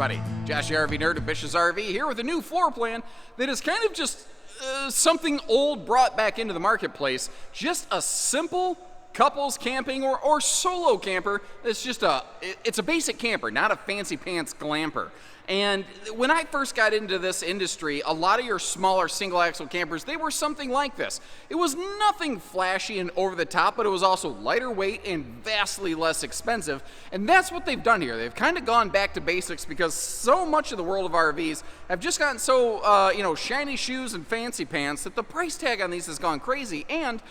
everybody. Josh the RV Nerd of Bish's RV here with a new floor plan that is kind of just something old brought back into the marketplace. Just a simple couples camping or solo camper. It's just it's a basic camper, not a fancy pants glamper. And when I first got into this industry, a lot of your smaller single axle campers, they were something like this. It was nothing flashy and over the top, but it was also lighter weight and vastly less expensive. And that's what they've done here. They've kind of gone back to basics because so much of the world of RVs have just gotten so, shiny shoes and fancy pants that the price tag on these has gone crazy. And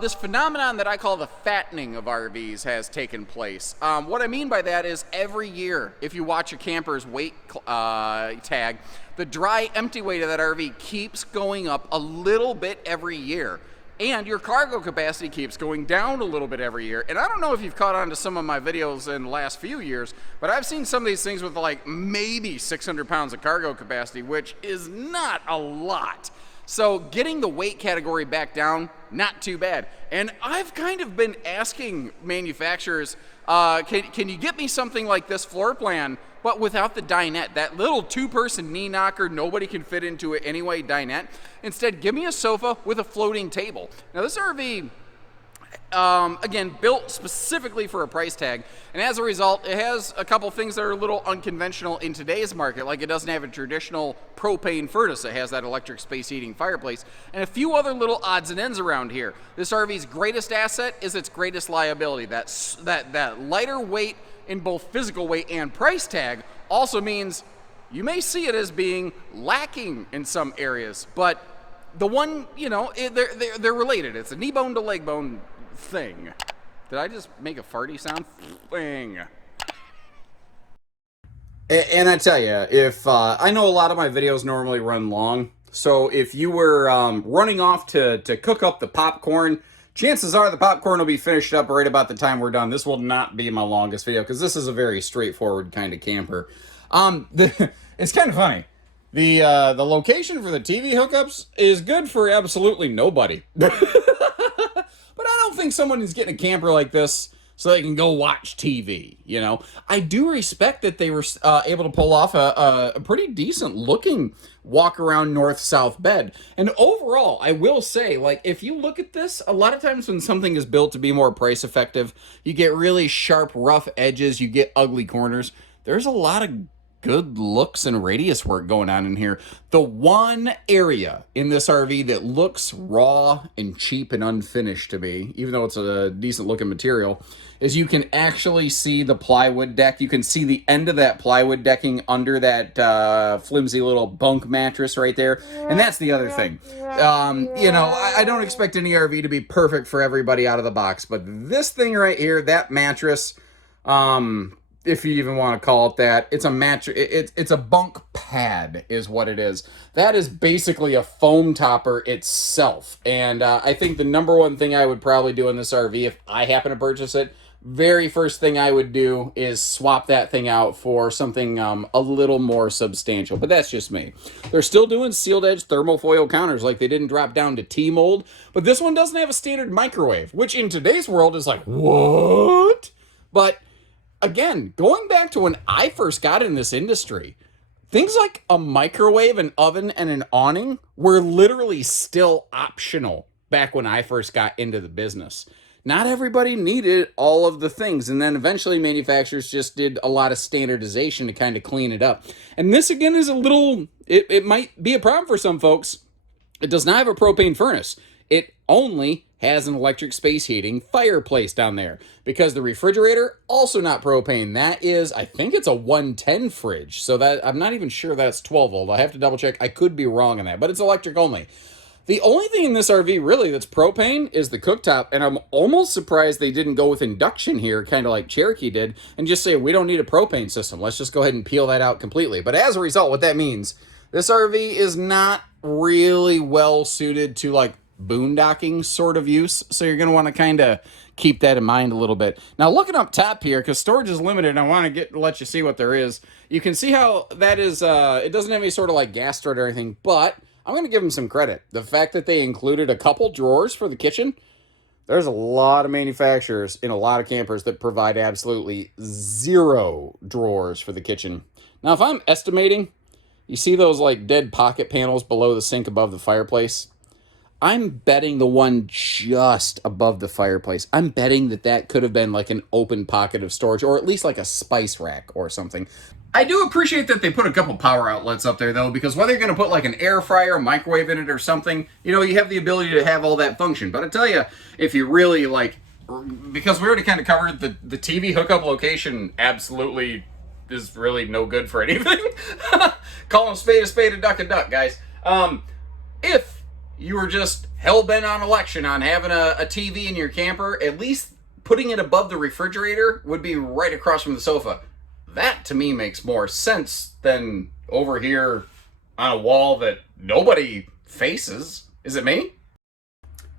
this phenomenon that I call the fattening of RVs has taken place. What I mean by that is every year, if you watch a camper's weight tag, the dry empty weight of that RV keeps going up a little bit every year. And your cargo capacity keeps going down a little bit every year. And I don't know if you've caught on to some of my videos in the last few years, but I've seen some of these things with like maybe 600 pounds of cargo capacity, which is not a lot. So getting the weight category back down, not too bad. And I've kind of been asking manufacturers, can you get me something like this floor plan, but without the dinette, that little two-person knee knocker, nobody can fit into it anyway, dinette. Instead, give me a sofa with a floating table. Now this RV, again, built specifically for a price tag, and as a result, it has a couple things that are a little unconventional in today's market, like it doesn't have a traditional propane furnace. It has that electric space heating fireplace, and a few other little odds and ends around here. This RV's greatest asset is its greatest liability. That lighter weight in both physical weight and price tag also means you may see it as being lacking in some areas, but the one, they're related. It's a knee bone to leg bone thing. Did I just make a farty sound? Thing. And I tell you, if I know a lot of my videos normally run long, so if you were running off to cook up the popcorn, chances are the popcorn will be finished up right about the time we're done. This will not be my longest video because this is a very straightforward kind of camper. It's kind of funny. The location for the TV hookups is good for absolutely nobody. But I don't think someone is getting a camper like this so they can go watch TV, I do respect that they were able to pull off a pretty decent looking walk around north-south bed. And overall, I will say, like, if you look at this, a lot of times when something is built to be more price effective, you get really sharp, rough edges, you get ugly corners. There's a lot of good looks and radius work going on in here. The one area in this RV that looks raw and cheap and unfinished to me, even though it's a decent looking material, is you can actually see the plywood deck. You can see the end of that plywood decking under that flimsy little bunk mattress right there. And that's the other thing. I don't expect any RV to be perfect for everybody out of the box, but this thing right here, that mattress, if you even want to call it that, it's a mattress. It's a bunk pad is what it is. That is basically a foam topper itself. And I think the number one thing I would probably do in this RV, if I happen to purchase it, very first thing I would do is swap that thing out for something a little more substantial. But that's just me. They're still doing sealed edge thermofoil counters, like they didn't drop down to T-mold. But this one doesn't have a standard microwave, which in today's world is like, what? But again, going back to when I first got in this industry, things like a microwave, an oven, and an awning were literally still optional back when I first got into the business. Not everybody needed all of the things, and then eventually manufacturers just did a lot of standardization to kind of clean it up. And this, again, is a little, it might be a problem for some folks. It does not have a propane furnace. It only has an electric space heating fireplace down there because the refrigerator, also not propane. That is, I think it's a 110 fridge. So that I'm not even sure that's 12 volt. I have to double check. I could be wrong on that, but it's electric only. The only thing in this RV really that's propane is the cooktop, and I'm almost surprised they didn't go with induction here, kind of like Cherokee did, and just say, we don't need a propane system. Let's just go ahead and peel that out completely. But as a result, what that means, this RV is not really well suited to like boondocking sort of use, so you're going to want to kind of keep that in mind a little bit. Now, looking up top here, because storage is limited, I want to let you see what there is. You can see how that is, it doesn't have any sort of like gas strut or anything, but I'm going to give them some credit. The fact that they included a couple drawers for the kitchen, there's a lot of manufacturers in a lot of campers that provide absolutely zero drawers for the kitchen. Now, if I'm estimating, you see those like dead pocket panels below the sink above the fireplace? I'm betting the one just above the fireplace. I'm betting that that could have been like an open pocket of storage, or at least like a spice rack or something. I do appreciate that they put a couple power outlets up there, though, because whether you're going to put like an air fryer, a microwave in it or something, you know, you have the ability to have all that function. But I tell you, if you really like, because we already kind of covered the TV hookup location absolutely is really no good for anything. Call them spade, a duck, guys. If you were just hell-bent on election on having a TV in your camper, at least putting it above the refrigerator would be right across from the sofa. That, to me, makes more sense than over here on a wall that nobody faces. Is it me?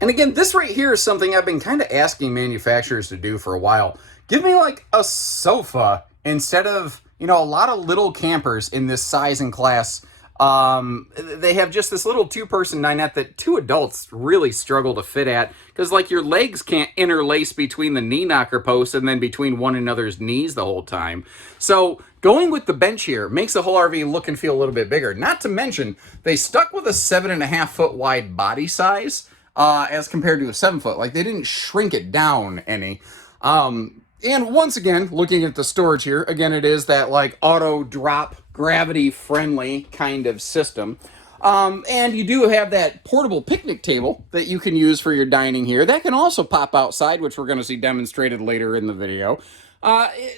And again, this right here is something I've been kind of asking manufacturers to do for a while. Give me like a sofa instead of, you know, a lot of little campers in this size and class. They have just this little two-person dinette that two adults really struggle to fit at, because like your legs can't interlace between the knee knocker posts and then between one another's knees the whole time. So going with the bench here makes the whole RV look and feel a little bit bigger. Not to mention, they stuck with a 7.5 foot wide body size as compared to a 7 foot. Like they didn't shrink it down any. And once again, looking at the storage here, again, it is that like auto drop, gravity friendly kind of system. And you do have that portable picnic table that you can use for your dining here. That can also pop outside, which we're going to see demonstrated later in the video.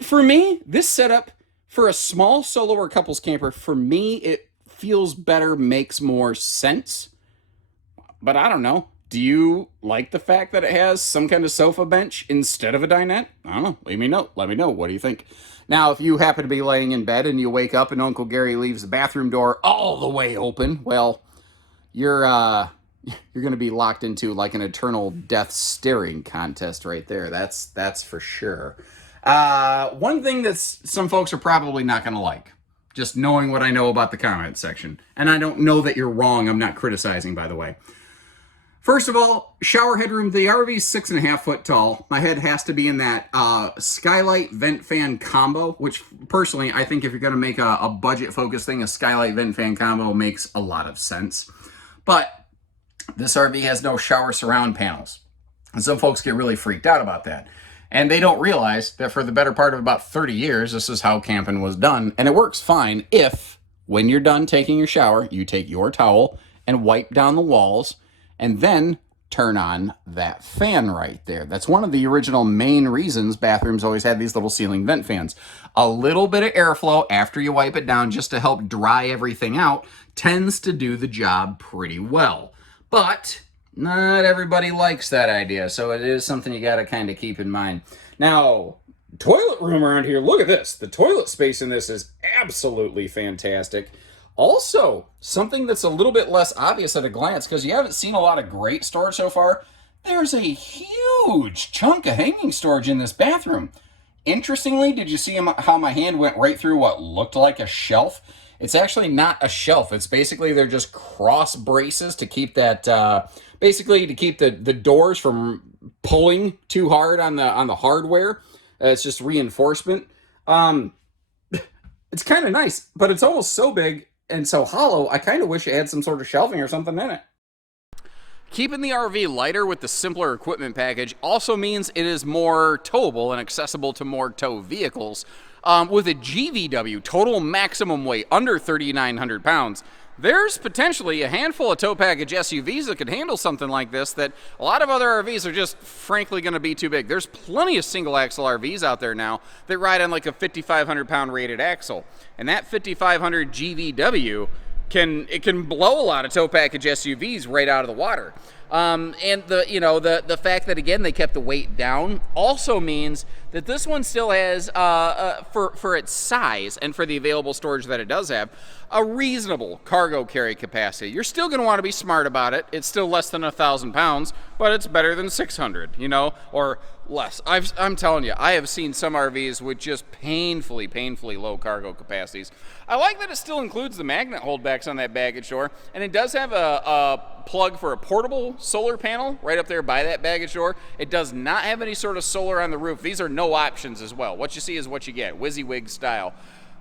For me, this setup for a small solo or couples camper, for me, it feels better, makes more sense. But I don't know. Do you like the fact that it has some kind of sofa bench instead of a dinette? I don't know. Leave me a note. Let me know. What do you think? Now, if you happen to be laying in bed and you wake up and Uncle Gary leaves the bathroom door all the way open, well, you're going to be locked into like an eternal death staring contest right there. That's for sure. One thing that some folks are probably not going to like, just knowing what I know about the comment section, and I don't know that you're wrong. I'm not criticizing, by the way. First of all, shower headroom. The RV's 6.5 foot tall. My head has to be in that skylight vent fan combo, which personally, I think if you're going to make a budget focused thing, a skylight vent fan combo makes a lot of sense. But this RV has no shower surround panels. And some folks get really freaked out about that. And they don't realize that for the better part of about 30 years, this is how camping was done. And it works fine if, when you're done taking your shower, you take your towel and wipe down the walls and then turn on that fan right there. That's one of the original main reasons bathrooms always had these little ceiling vent fans. A little bit of airflow after you wipe it down just to help dry everything out tends to do the job pretty well. But not everybody likes that idea, so it is something you got to kind of keep in mind. Now, toilet room around here, look at this. The toilet space in this is absolutely fantastic. Also, something that's a little bit less obvious at a glance, because you haven't seen a lot of great storage so far, there's a huge chunk of hanging storage in this bathroom. Interestingly, did you see how my hand went right through what looked like a shelf? It's actually not a shelf. It's basically, they're just cross braces to keep that, basically to keep the doors from pulling too hard on the hardware. It's just reinforcement. It's kind of nice, but it's almost so big and so hollow, I kind of wish it had some sort of shelving or something in it. Keeping the RV lighter with the simpler equipment package also means it is more towable and accessible to more tow vehicles. With a GVW, total maximum weight, under 3,900 pounds, there's potentially a handful of tow package SUVs that could handle something like this that a lot of other RVs are just frankly going to be too big. There's plenty of single axle RVs out there now that ride on like a 5,500 pound rated axle. And that 5,500 GVW can blow a lot of tow package SUVs right out of the water. And the fact that again they kept the weight down also means that this one still has for its size and for the available storage that it does have, a reasonable cargo carry capacity. You're still going to want to be smart about it. It's still less than 1,000 pounds, but it's better than 600, or less. I'm telling you, I have seen some RVs with just painfully low cargo capacities. I like that it still includes the magnet holdbacks on that baggage door, and it does have a plug for a portable solar panel right up there by that baggage door. It does not have any sort of solar on the roof. These are no options as well. What you see is what you get, WYSIWYG style.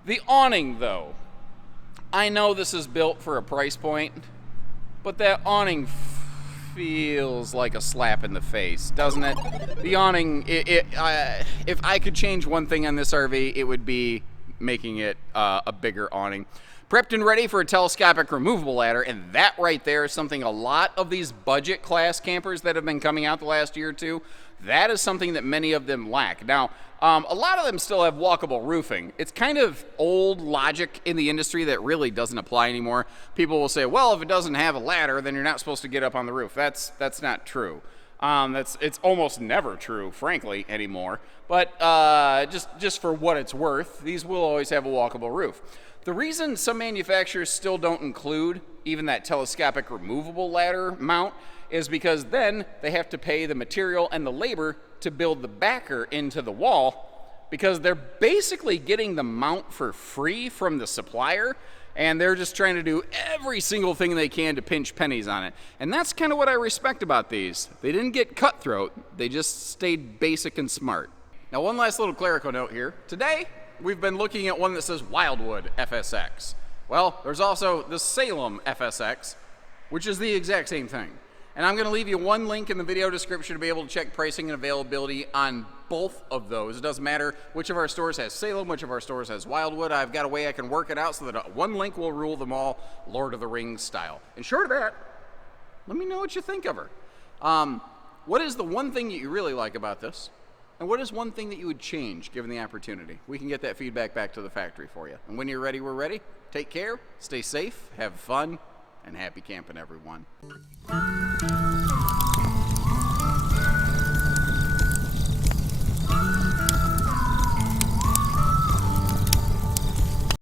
The awning, though. I know this is built for a price point, but that awning feels like a slap in the face, doesn't it? The awning, if I could change one thing on this RV, it would be making it a bigger awning. Prepped and ready for a telescopic removable ladder, and that right there is something a lot of these budget class campers that have been coming out the last year or two, that is something that many of them lack. Now, a lot of them still have walkable roofing. It's kind of old logic in the industry that really doesn't apply anymore. People will say, well, if it doesn't have a ladder, then you're not supposed to get up on the roof. That's not true. It's almost never true, frankly, anymore. But just for what it's worth, these will always have a walkable roof. The reason some manufacturers still don't include even that telescopic removable ladder mount is because then they have to pay the material and the labor to build the backer into the wall, because they're basically getting the mount for free from the supplier, and they're just trying to do every single thing they can to pinch pennies on it. And that's kind of what I respect about these. They didn't get cutthroat, they just stayed basic and smart. Now, one last little clerical note here. Today, we've been looking at one that says Wildwood FSX. Well, there's also the Salem FSX, which is the exact same thing. And I'm going to leave you one link in the video description to be able to check pricing and availability on both of those. It doesn't matter which of our stores has Salem, which of our stores has Wildwood. I've got a way I can work it out so that one link will rule them all, Lord of the Rings style. And short of that, let me know what you think of her. What is the one thing that you really like about this? And what is one thing that you would change given the opportunity? We can get that feedback back to the factory for you. And when you're ready, we're ready. Take care, stay safe, have fun, and happy camping, everyone.